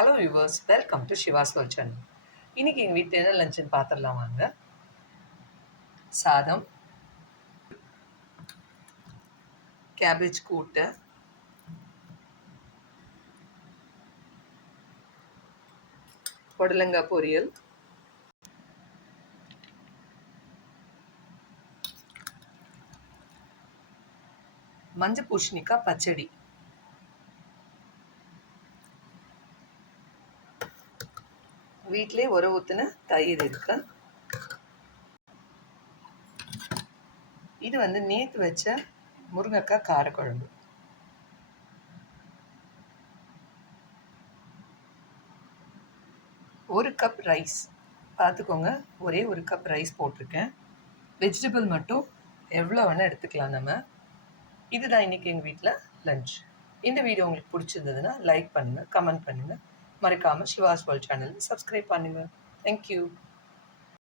Hello viewers, welcome to Shiva's world channel. இன்றைக்கி எங்கள் வீட்டில் என்ன லஞ்சுன்னு பார்த்துடலாம் வாங்க. சாதம், கேபேஜ் கூட்டு, புடலங்காய் பொரியல், மஞ்சள் பூசணிக்காய் பச்சடி, வீட்டிலே ஊற்றின தயிர் இருக்கு. இது நேற்று வச்ச முருங்கைக்காய் காரக்குழம்பு. ஒரு கப் ரைஸ் பார்த்துக்கோங்க, ஒரே ஒரு கப் ரைஸ் போட்டிருக்கேன். வெஜிடபிள் மட்டும் எவ்வளோ வேணால் எடுத்துக்கலாம் நம்ம. இதுதான் இன்றைக்கி எங்கள் வீட்டில் லஞ்ச். இந்த வீடியோ உங்களுக்கு பிடிச்சிருந்ததுன்னா லைக் பண்ணுங்கள், கமெண்ட் பண்ணுங்கள். மறக்காமல் ஷிவாஸ் வேர்ல்ட் சேனல் சப்ஸ்கிரைப் பண்ணுங்கள். தேங்க்யூ.